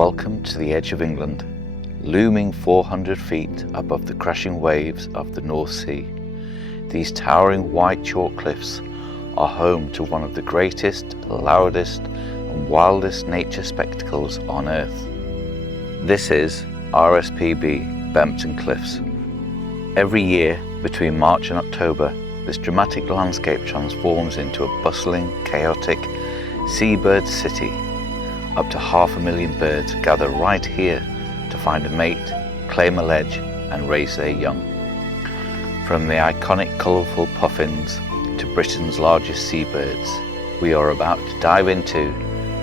Welcome to the edge of England, looming 400 feet above the crashing waves of the North Sea. These towering white chalk cliffs are home to one of the greatest, loudest and wildest nature spectacles on Earth. This is RSPB Bempton Cliffs. Every year between March and October, this dramatic landscape transforms into a bustling, chaotic seabird city. Up to 500,000 birds gather right here to find a mate, claim a ledge and raise their young. From the iconic colourful puffins to Britain's largest seabirds, we are about to dive into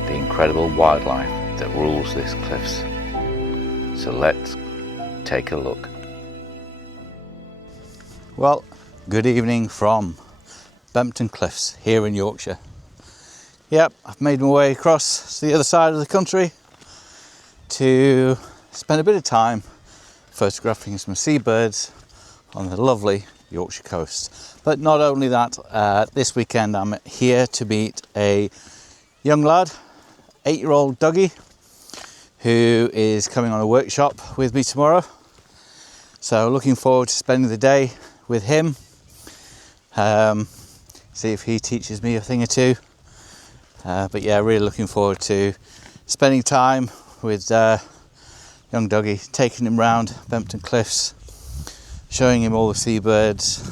the incredible wildlife that rules these cliffs. So let's take a look. Well, good evening from Bempton Cliffs here in Yorkshire. Yep, I've made my way across to the other side of the country to spend a bit of time photographing some seabirds on the lovely Yorkshire coast. But not only that, this weekend I'm here to meet a young lad, 8-year-old Dougie, who is coming on a workshop with me tomorrow. So looking forward to spending the day with him, see if he teaches me a thing or two. But yeah, really looking forward to spending time with young Dougie, taking him round Bempton Cliffs, showing him all the seabirds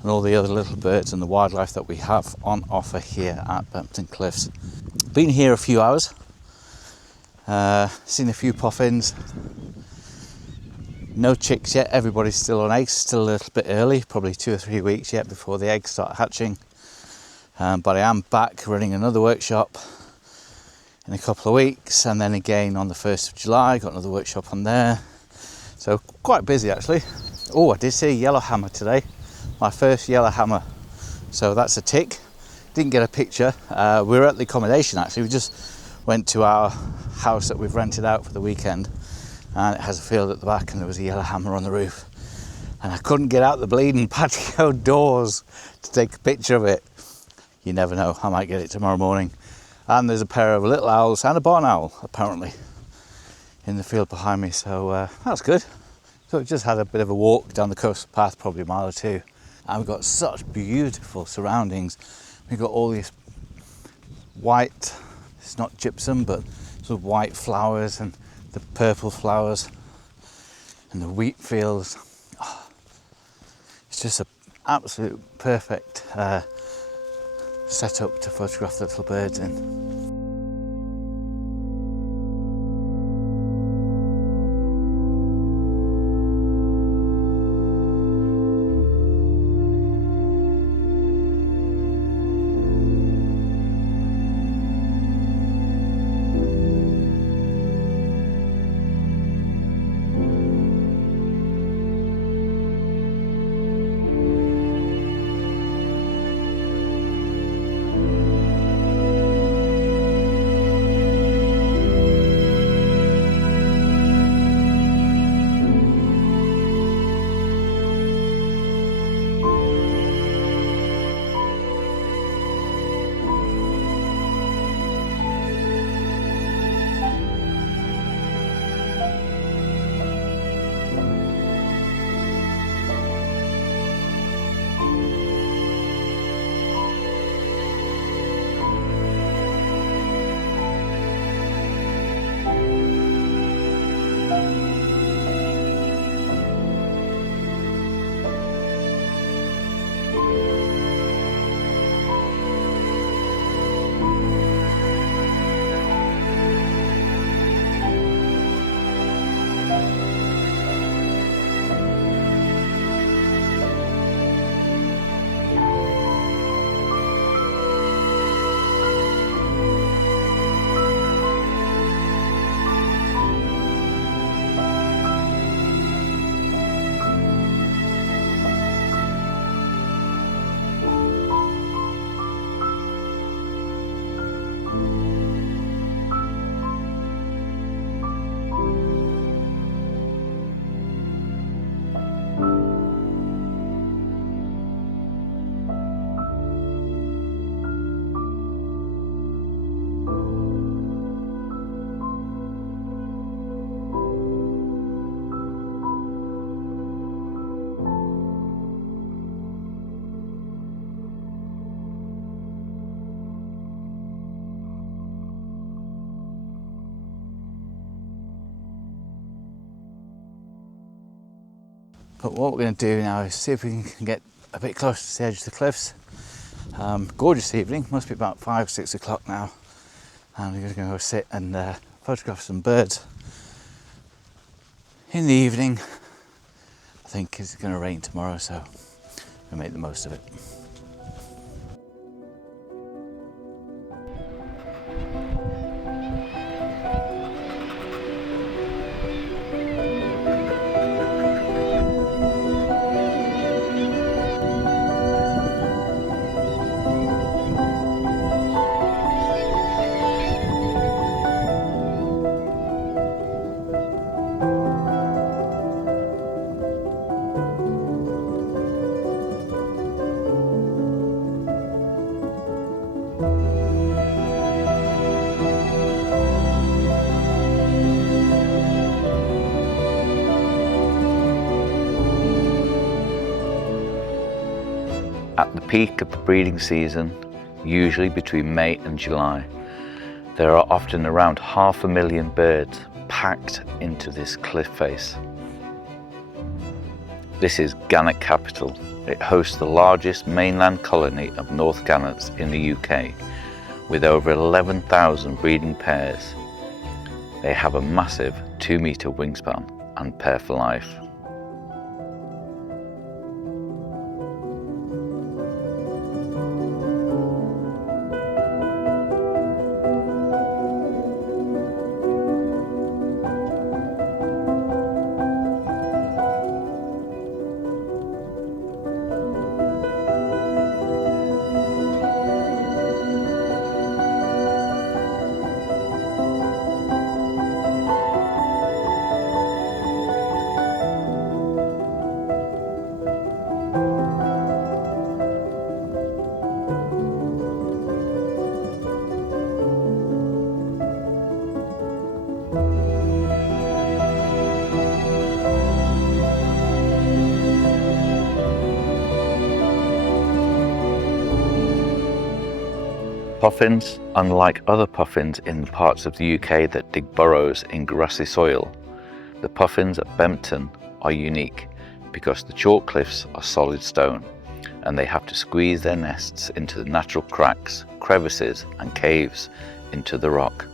and all the other little birds and the wildlife that we have on offer here at Bempton Cliffs. Been here a few hours, seen a few puffins. No chicks yet, everybody's still on eggs, still a little bit early, probably 2 or 3 weeks yet before the eggs start hatching. But I am back running another workshop in a couple of weeks, and then again on the 1st of July, got another workshop on there. So quite busy actually. Oh, I did see a yellowhammer today, my first yellowhammer. So that's a tick. Didn't get a picture. We were at the accommodation actually. We just went to our house that we've rented out for the weekend, and it has a field at the back, and there was a yellowhammer on the roof. And I couldn't get out the bleeding patio doors to take a picture of it. You never know, I might get it tomorrow morning. And there's a pair of little owls and a barn owl, apparently, in the field behind me, so that's good. So we just had a bit of a walk down the coast path, probably a mile or two, and we've got such beautiful surroundings. We've got all these white, it's not gypsum, but sort of white flowers, and the purple flowers, and the wheat fields. Oh, it's just an absolute perfect set up to photograph the little birds in. But what we're going to do now is see if we can get a bit closer to the edge of the cliffs. Gorgeous evening, must be about 5-6 o'clock now, and we're going to go sit and photograph some birds in the evening. I think it's going to rain tomorrow, so we'll make the most of it. At the peak of the breeding season, usually between May and July, there are often around 500,000 birds packed into this cliff face. This is gannet capital. It hosts the largest mainland colony of North gannets in the UK, with over 11,000 breeding pairs. They have a massive 2-metre wingspan and pair for life. Puffins, unlike other puffins in the parts of the UK that dig burrows in grassy soil, the puffins at Bempton are unique because the chalk cliffs are solid stone and they have to squeeze their nests into the natural cracks, crevices and caves into the rock.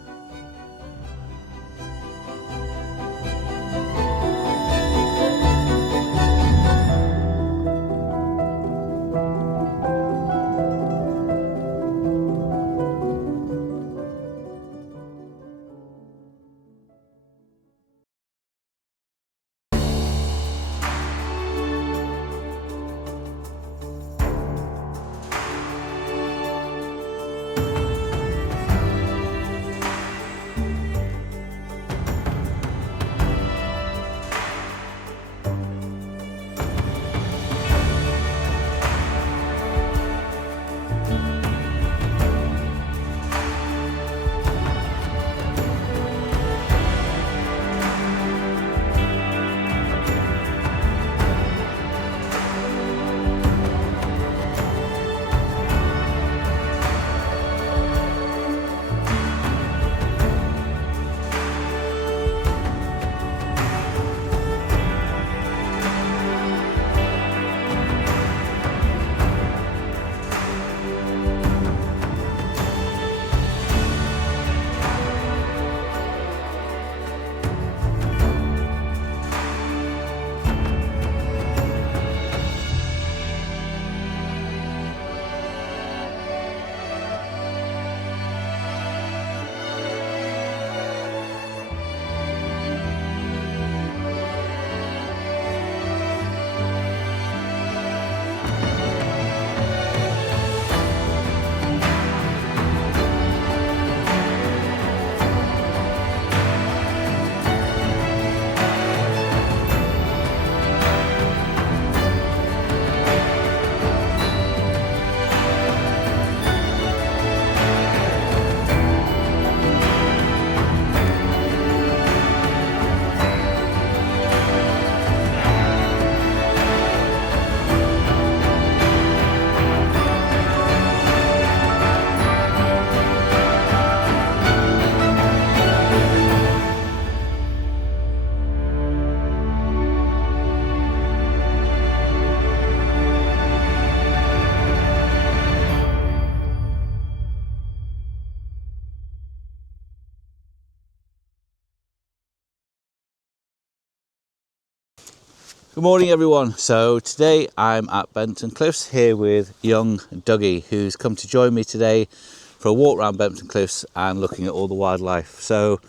Good morning everyone. So today I'm at Bempton Cliffs here with young Dougie, who's come to join me today for a walk around Bempton Cliffs and looking at all the wildlife. So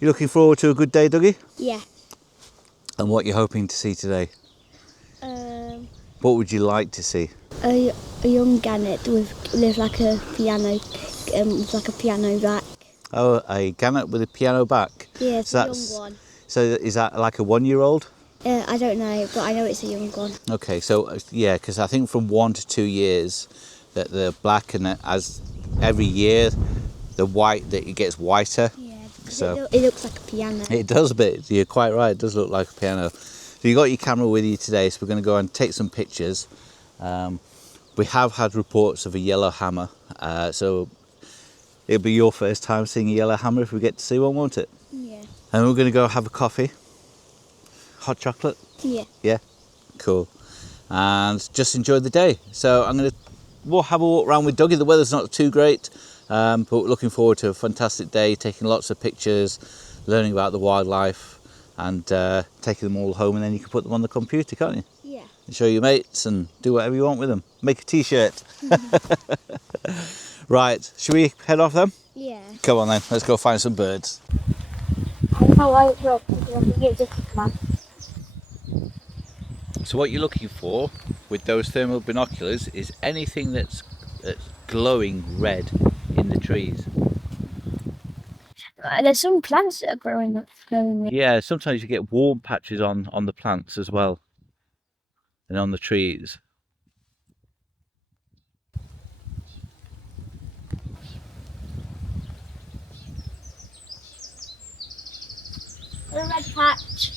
you're looking forward to a good day, Dougie? Yeah. And what you're hoping to see today? What would you like to see? A young gannet with like a piano, with like a piano back. Oh, a gannet with a piano back? Yeah, it's a young one. So is that like a 1-year-old? I don't know, but I know it's a young one. Okay, so yeah, because I think from 1 to 2 years that the black, and as every year the white, that it gets whiter. Yeah, so it looks like a piano. It does a bit. You're quite right. It does look like a piano. So you got your camera with you today, so we're going to go and take some pictures. We have had reports of a yellow hammer, so it'll be your first time seeing a yellow hammer if we get to see one, won't it? Yeah. And we're going to go have a coffee. Hot chocolate? Yeah. Yeah? Cool. And just enjoy the day. So we'll have a walk around with Dougie. The weather's not too great, but we're looking forward to a fantastic day, taking lots of pictures, learning about the wildlife, and taking them all home, and then you can put them on the computer, can't you? Yeah. And show your mates and do whatever you want with them. Make a t-shirt. Right, should we head off then? Yeah. Come on then, let's go find some birds. So what you're looking for with those thermal binoculars is anything that's glowing red in the trees. There's some plants that are growing red. Yeah, sometimes you get warm patches on the plants as well, and on the trees. A red patch.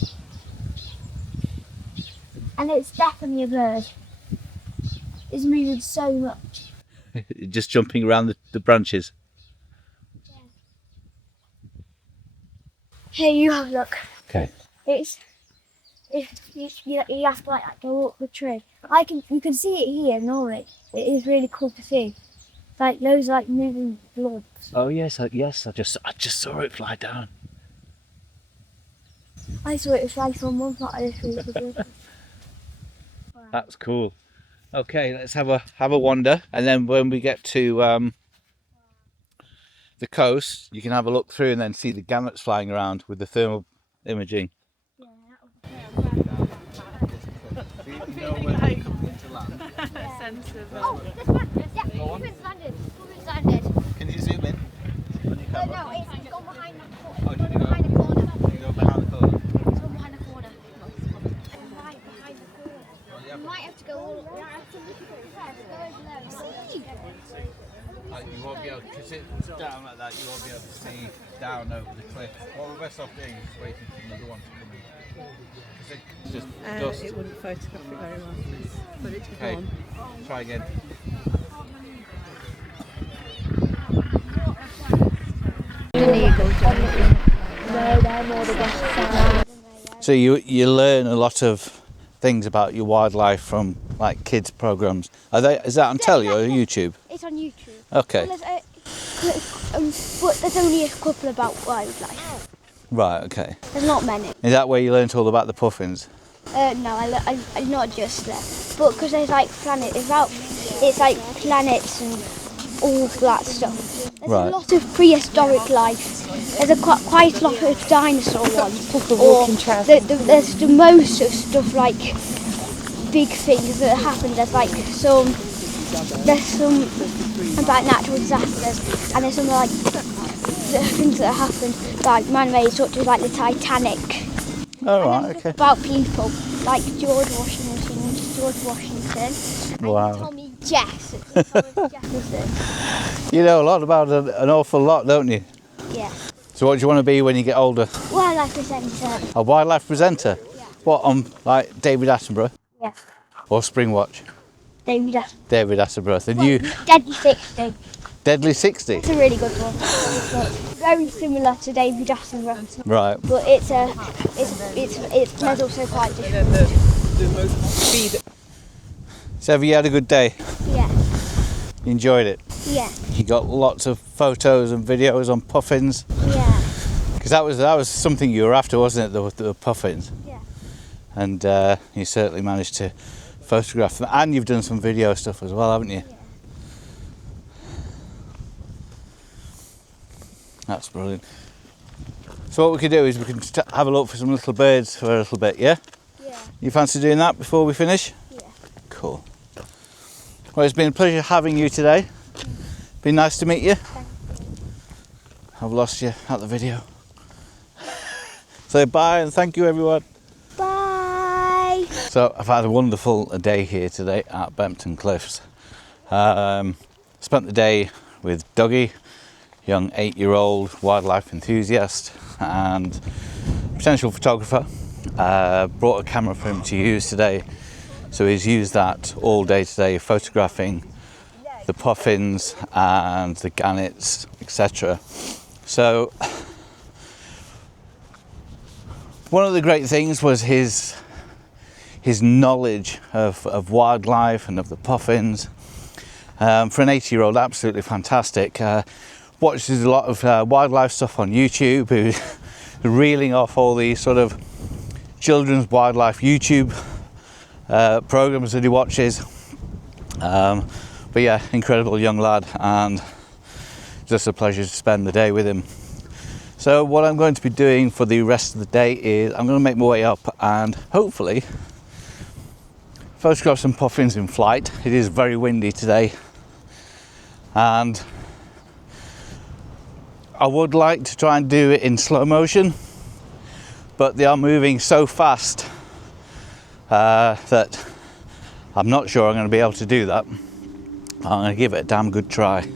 And it's definitely a bird. It's moving so much. Just jumping around the branches. Yeah. Here, you have a look. Okay. You have to like go up the tree. You can see it here normally. It is really cool to see. Like those like moving blobs. Oh yes, I just saw it fly down. I saw it fly from one part of the tree. That's cool. Okay, let's have a wander, and then when we get to the coast, you can have a look through and then see the gannets flying around with the thermal imaging. Oh, this one. Yeah, puffins landed. Puffins landed. Can you zoom in? No, it's gone behind the corner. Oh, did you go Behind the corner. Did you go behind the corner? It's gone behind the corner. Right behind the corner. You might have to go all. You might have to look at it. You won't be able, because it's down like that, you won't be able to see down over the cliff. What we're best off doing is waiting for another one to come in. Because it's just dust. It wouldn't photograph it very well. Put it to Okay, one. try again. So you learn a lot of things about your wildlife from like kids programs. Is that on telly or YouTube? It's on YouTube. Okay. Well, but there's only a couple about wildlife. Right. Okay. There's not many. Is that where you learnt all about the puffins? No, I not just there, but because there's like planets. It's like planets and all that stuff. There's Right. a lot of prehistoric life. There's quite a lot of dinosaur ones. There's the most of stuff like big things that happen. There's some about natural disasters, and there's some like things that happen like man-made, such as like the Titanic. Oh, right, okay. About people like George Washington, Wow. and Tommy Jefferson. You know a lot about an awful lot, don't you? Yeah. So what do you want to be when you get older? Wildlife presenter. A wildlife presenter? Yeah. What, on like David Attenborough? Yeah. Or Springwatch? David Attenborough. David Attenborough. The new Deadly 60. Deadly 60? It's a really good one. Very similar to David Attenborough. Right. But it's also quite different. The most speed. So have you had a good day? Yeah. You enjoyed it? Yeah. You got lots of photos and videos on puffins? Yeah. Because that was something you were after, wasn't it, the puffins? Yeah. and you certainly managed to photograph them, and you've done some video stuff as well, haven't you? Yeah. That's brilliant. So what we could do is we can have a look for some little birds for a little bit, yeah? Yeah. You fancy doing that before we finish? Yeah. Cool. Well, it's been a pleasure having you today. Been nice to meet you. Thank you. I've lost you at the video. So bye and thank you everyone. Bye. So I've had a wonderful day here today at Bempton Cliffs. Spent the day with Dougie, young 8-year-old wildlife enthusiast and potential photographer. Brought a camera for him to use today, so he's used that all day today photographing the puffins and the gannets, etc. So one of the great things was his knowledge of wildlife and of the puffins. For an 8-year-old, absolutely fantastic. Watches a lot of wildlife stuff on YouTube, who's reeling off all these sort of children's wildlife YouTube programs that he watches. But yeah, incredible young lad, and just a pleasure to spend the day with him. So what I'm going to be doing for the rest of the day is I'm going to make my way up and hopefully photograph some puffins in flight. It is very windy today, and I would like to try and do it in slow motion, but they are moving so fast that I'm not sure I'm going to be able to do that. I'm going to give it a damn good try.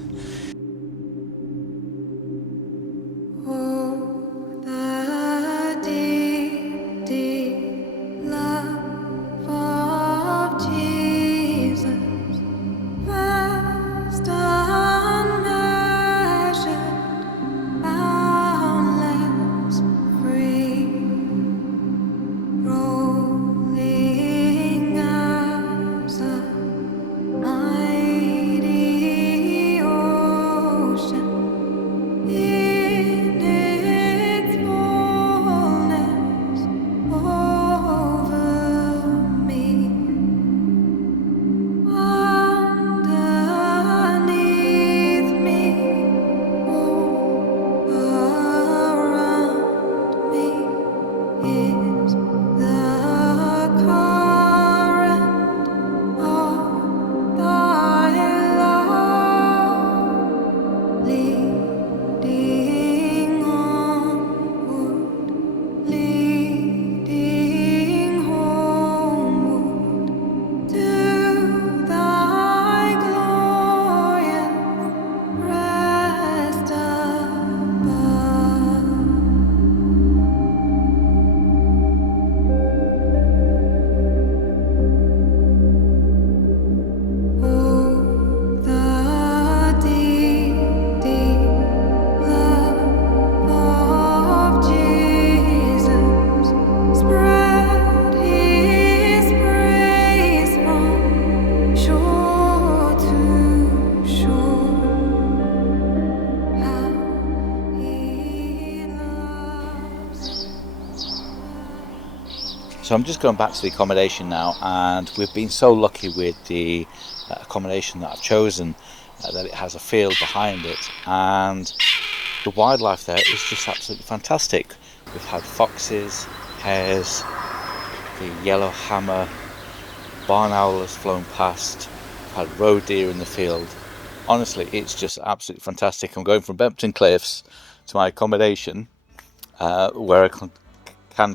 So I'm just going back to the accommodation now, and we've been so lucky with the accommodation that I've chosen that it has a field behind it, and the wildlife there is just absolutely fantastic. We've had foxes, hares, the yellow hammer, barn owl has flown past, we've had roe deer in the field. Honestly, it's just absolutely fantastic. I'm going from Bempton Cliffs to my accommodation where I can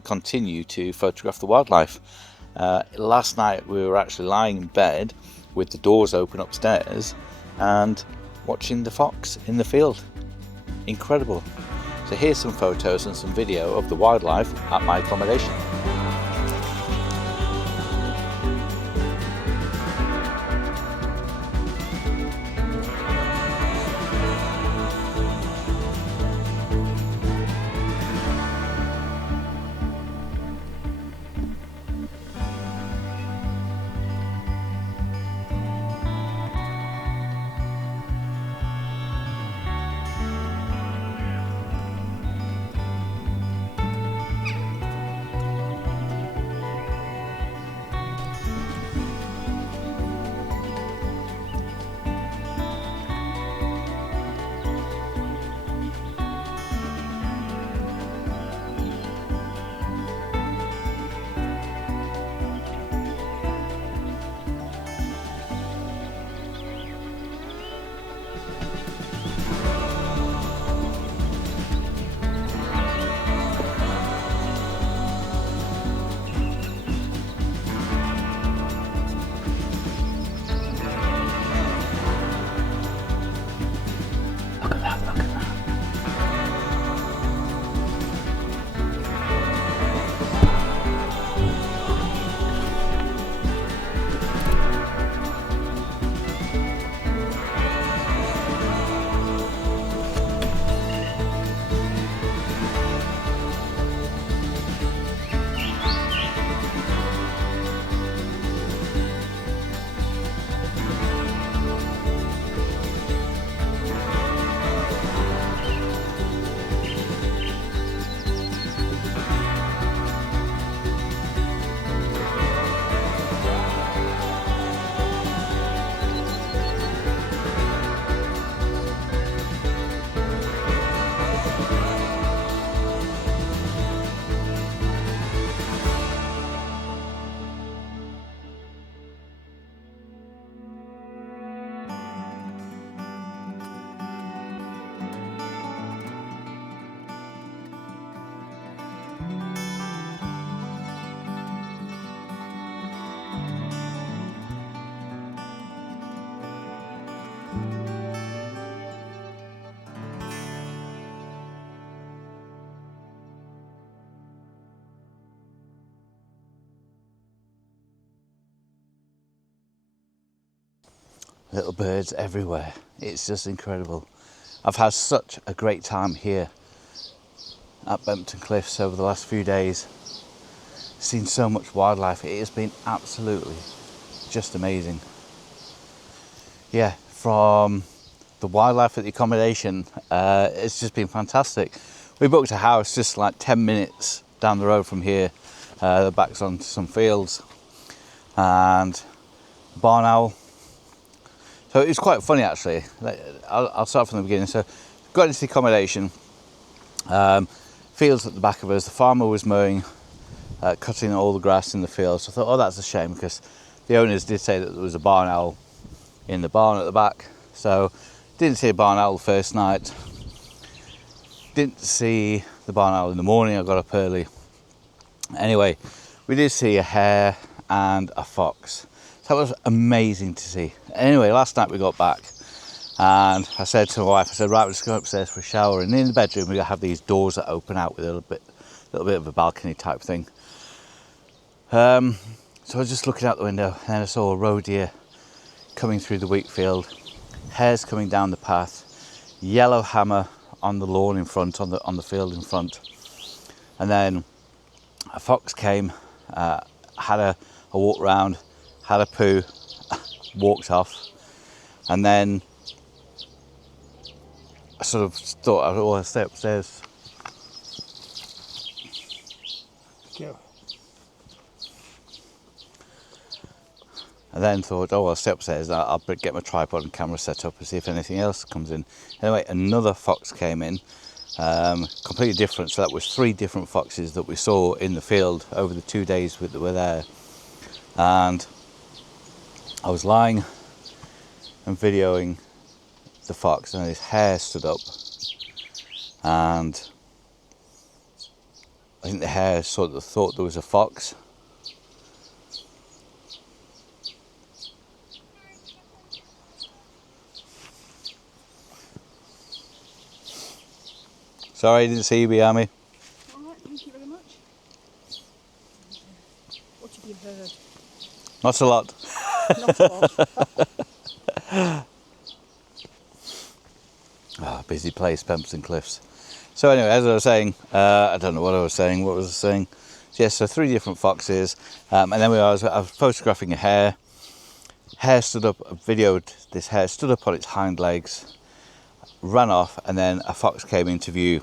continue to photograph the wildlife. Last night we were actually lying in bed with the doors open upstairs and watching the fox in the field. Incredible. So here's some photos and some video of the wildlife at my accommodation. little birds everywhere. It's just incredible. I've had such a great time here at Bempton Cliffs over the last few days. Seen so much wildlife. It has been absolutely just amazing. Yeah, from the wildlife at the accommodation, it's just been fantastic. We booked a house just like 10 minutes down the road from here. The back's onto some fields, and barn owl. So it's quite funny actually. I'll start from the beginning. So got into the accommodation, fields at the back of us. The farmer was mowing, cutting all the grass in the fields. So I thought, oh, that's a shame, because the owners did say that there was a barn owl in the barn at the back. So didn't see a barn owl the first night. Didn't see the barn owl in the morning. I got up early. Anyway, we did see a hare and a fox. So that was amazing to see. Anyway, last night we got back and I said to my wife, I said, right, we're just going upstairs for a shower. And in the bedroom, we have these doors that open out with a little bit of a balcony type thing. So I was just looking out the window and then I saw a roe deer coming through the wheat field, hares coming down the path, yellow hammer on the lawn in front, on the field in front. And then a fox came, had a walk round, had a poo, walked off, and then I sort of thought, oh, I'll stay upstairs. Go. And then thought, oh, I'll stay upstairs, I'll get my tripod and camera set up and see if anything else comes in. Anyway, another fox came in, completely different. So that was 3 different foxes that we saw in the field over the 2 days that were there. And I was lying and videoing the fox, and his hare stood up, and I think the hare sort of thought there was a fox. Sorry, I didn't see you behind me. All right, thank you very much. What have you heard? Not a lot. Not a lot. Busy place, Bempton Cliffs. So anyway, as I was saying, I don't know what I was saying. What was I saying? Yes, so 3 different foxes, and then I was photographing a hare. Hare stood up, videoed this hare, stood up on its hind legs, ran off, and then a fox came into view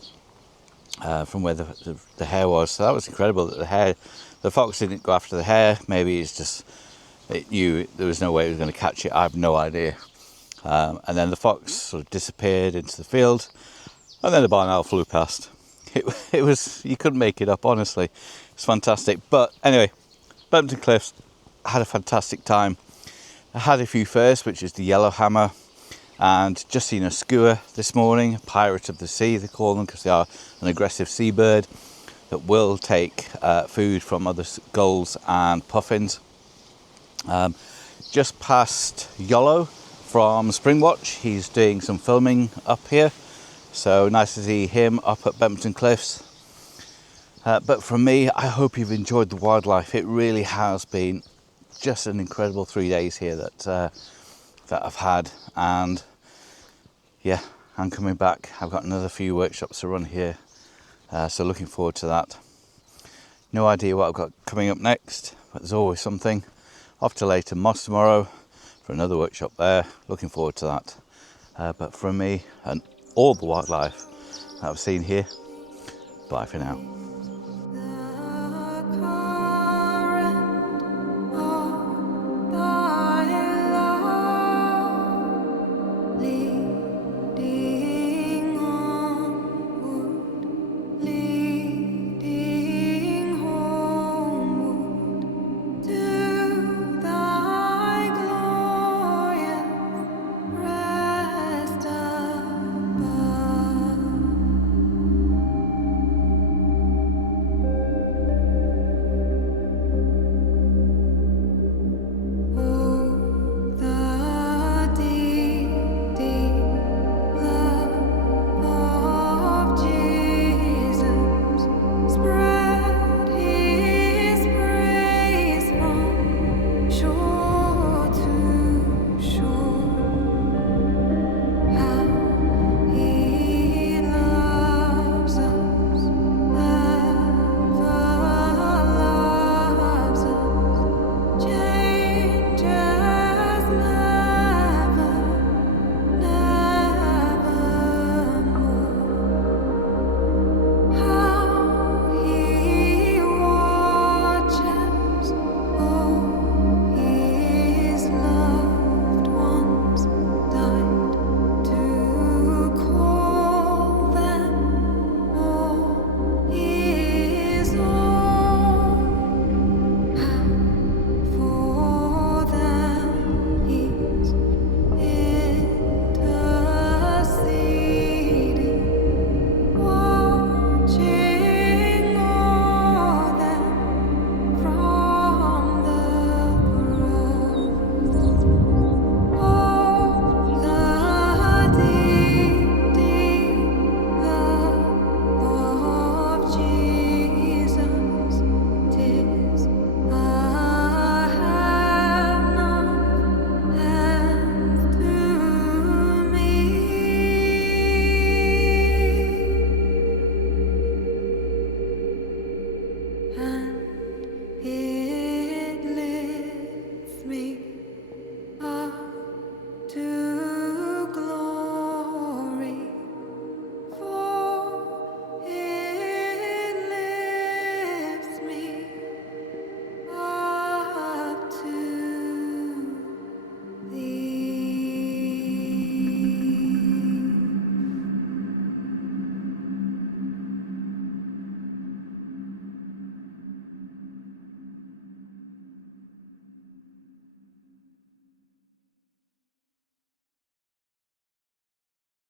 from where the hare was. So that was incredible that the fox didn't go after the hare. Maybe it knew there was no way it was going to catch it. I have no idea. And then the fox sort of disappeared into the field, and then the barn owl flew past. It was, you couldn't make it up, honestly. It's fantastic. But anyway, Bempton Cliffs, had a fantastic time. I had a few first, which is the yellow hammer, and just seen a skua this morning, pirate of the sea they call them, because they are an aggressive seabird that will take food from other gulls and puffins. Just past Yolo from Springwatch, he's doing some filming up here, so nice to see him up at Bempton Cliffs. But from me, I hope you've enjoyed the wildlife. It really has been just an incredible 3 days here that I've had, and yeah, I'm coming back. I've got another few workshops to run here, so looking forward to that. No idea what I've got coming up next, but there's always something. Off to Leighton Moss tomorrow for another workshop there. Looking forward to that. But from me and all the wildlife that I've seen here, bye for now.